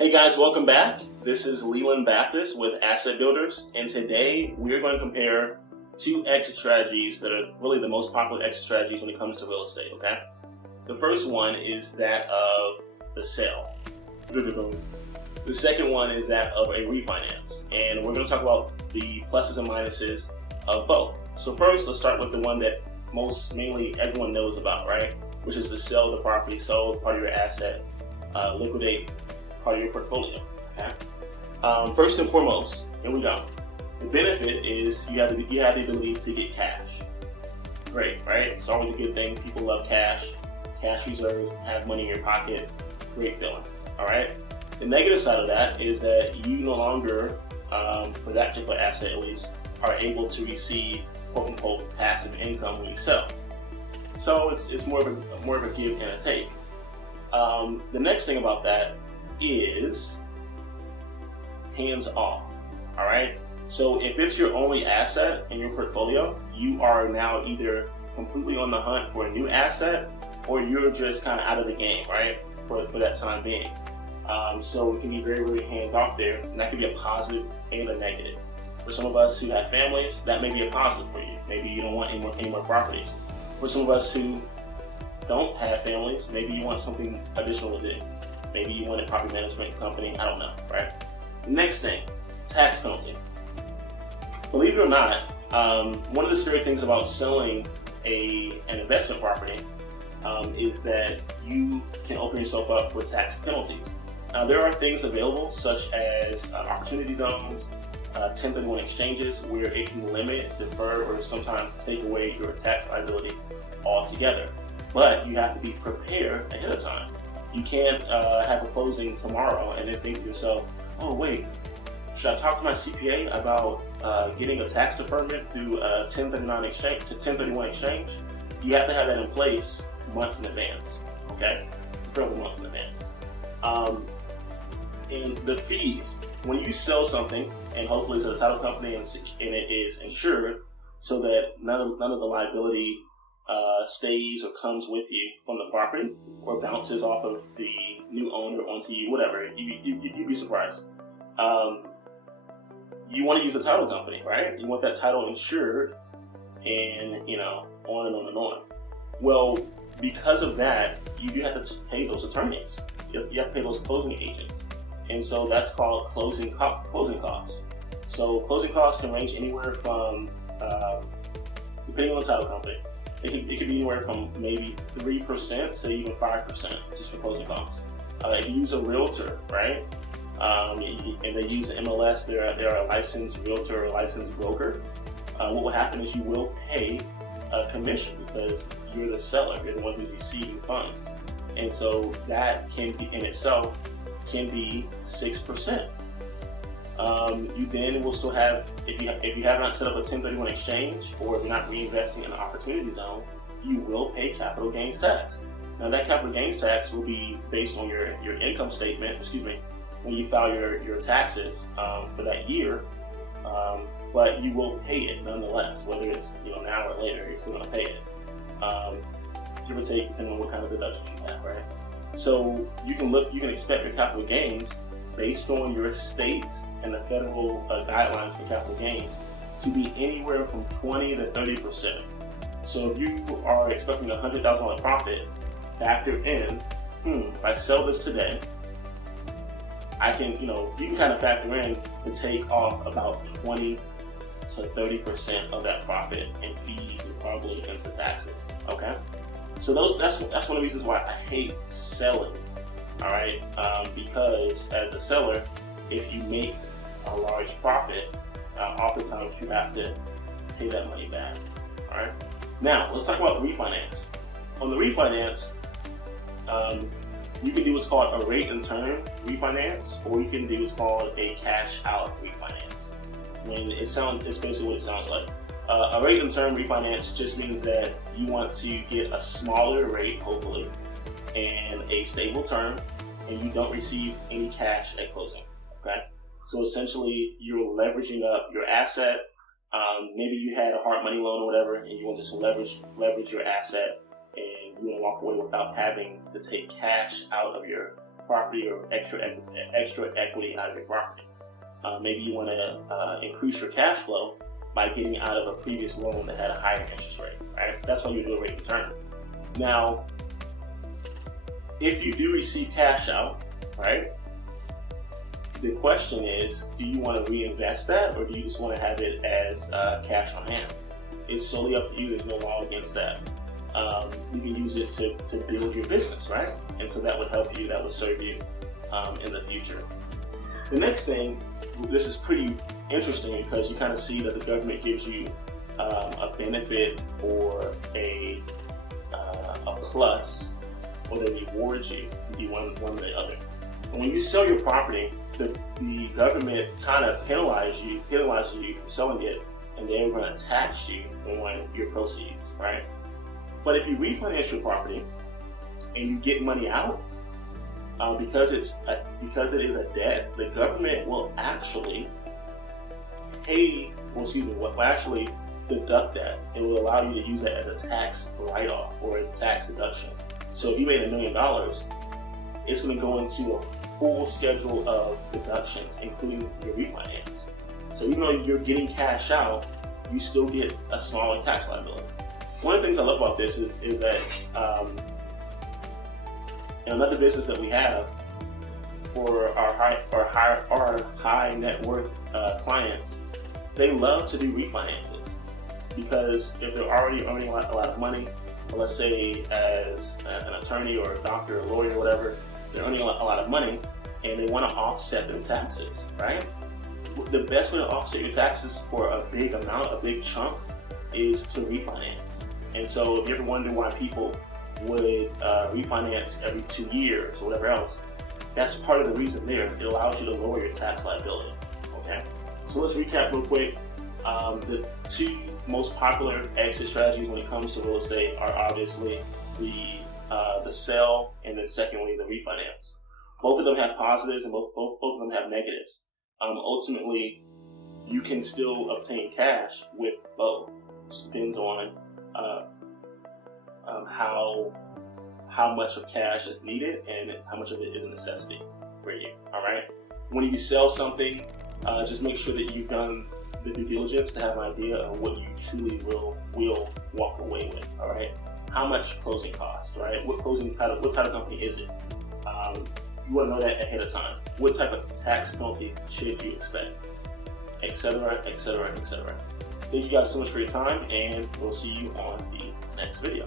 Hey guys, welcome back. This is Leland with Asset Builders, and today we're going to compare two exit strategies that are really the most popular exit strategies when it comes to real estate, okay? The first one is that of the sale. The second one is that of a refinance, and we're going to talk about the pluses and minuses of both. So first, let's start with the one that mainly everyone knows about, right? Which is to sell the property, sell part of your asset, liquidate part of your portfolio. Okay. First and foremost, here we go. The benefit is you have the ability to get cash. Great, right? It's always a good thing. People love cash. Cash reserves, have money in your pocket. Great feeling. All right. The negative side of that is that you no longer, for that particular asset at least, are able to receive quote unquote passive income when you sell. So it's more of a give and a take. The next thing about that is hands off. All right. So if it's your only asset in your portfolio, you are now either completely on the hunt for a new asset, or you're just kind of out of the game, right? For that time being. So it can be very, very hands off there, and that can be a positive and a negative. For some of us who have families, that may be a positive for you. Maybe you don't want any more properties. For some of us who don't have families, maybe you want something additional to do. Maybe you want a property management company, I don't know, right? Next thing, tax penalty. Believe it or not, one of the scary things about selling an investment property is that you can open yourself up for tax penalties. Now, there are things available such as opportunity zones, 1031 exchanges, where it can limit, defer, or sometimes take away your tax liability altogether. But you have to be prepared ahead of time. You can't have a closing tomorrow and then think to yourself, oh wait, should I talk to my CPA about getting a tax deferment through a 1031 exchange? You have to have that in place months in advance, okay? Several months in advance. And the fees, when you sell something, and hopefully it's a title company and it is insured, so that none of the liability stays or comes with you from the property or bounces off of the new owner onto you, whatever, you'd be surprised. You want to use a title company, right? You want that title insured, and on and on and on. Well, because of that, you do have to pay those attorneys. You have to pay those closing agents, and so that's called closing costs. So closing costs can range anywhere from, depending on the title company, it could be anywhere from maybe 3% to even 5% just for closing costs. If you use a realtor, right, and they use MLS, they're a licensed realtor or a licensed broker, what will happen is you will pay a commission because you're the seller, you're the one who's receiving funds. And so that can be, in itself, can be 6%. You then will still have, if you have not set up a 1031 exchange, or if you're not reinvesting in an opportunity zone, you will pay capital gains tax. Now that capital gains tax will be based on your income statement, when you file your taxes for that year, but you will pay it nonetheless, whether it's now or later, you're still going to pay it. Give or take, depending on what kind of deductions you have, right? So you can expect your capital gains based on your state and the federal guidelines for capital gains to be anywhere from 20 to 30%. So if you are expecting a $100,000 profit, factor in, if I sell this today, I can, you can kind of factor in to take off about 20 to 30% of that profit in fees and probably into taxes, okay? So that's one of the reasons why I hate selling, all right? Because as a seller, if you make a large profit, oftentimes you have to pay that money back, all right? Now, let's talk about refinance. On the refinance, you can do what's called a rate and term refinance, or you can do what's called a cash out refinance. It's basically what it sounds like. A rate and term refinance just means that you want to get a smaller rate, hopefully, and a stable term, and you don't receive any cash at closing, okay? So essentially, you're leveraging up your asset. Maybe you had a hard money loan or whatever, and you want to just leverage your asset, and you want to walk away without having to take cash out of your property or extra equity out of your property. Maybe you want to increase your cash flow by getting out of a previous loan that had a higher interest rate, right? That's why you do a rate of return. Now, if you do receive cash out, right, the question is, do you want to reinvest that, or do you just want to have it as cash on hand? It's solely up to you. There's no law against that. You can use it to build your business, right? And so that would help you, that would serve you in the future. The next thing, this is pretty interesting because you kind of see that the government gives you a benefit or a plus, or they reward you. You do one or the other. And when you sell your property, the government kind of penalizes you for selling it, and they're going to tax you on your proceeds, right? But if you refinance your property and you get money out, because it is a debt, the government will actually will actually deduct that. It will allow you to use that as a tax write-off or a tax deduction. So if you made $1 million, it's going to go into a full schedule of deductions, including your refinance. So even though you're getting cash out, you still get a smaller tax liability. One of the things I love about this is that in another business that we have for our high net worth clients, they love to do refinances because if they're already earning a lot of money, let's say as an attorney or a doctor or a lawyer or whatever, they're earning a lot of money and they want to offset their taxes, right? The best way to offset your taxes for a big amount, a big chunk, is to refinance. And so if you ever wonder why people would refinance every 2 years or whatever else, that's part of the reason there. It allows you to lower your tax liability, okay? So let's recap real quick. The two most popular exit strategies when it comes to real estate are obviously the sell, and then secondly, the refinance. Both of them have positives and both of them have negatives. Ultimately, you can still obtain cash with both. It just depends on how much of cash is needed and how much of it is a necessity for you. All right. When you sell something, just make sure that you've done the due diligence to have an idea of what you truly will walk away with. All right. How much closing costs? Right. What type of company is it? You want to know that ahead of time. What type of tax penalty should you expect? Etc. Etc. Etc. Thank you guys so much for your time, and we'll see you on the next video.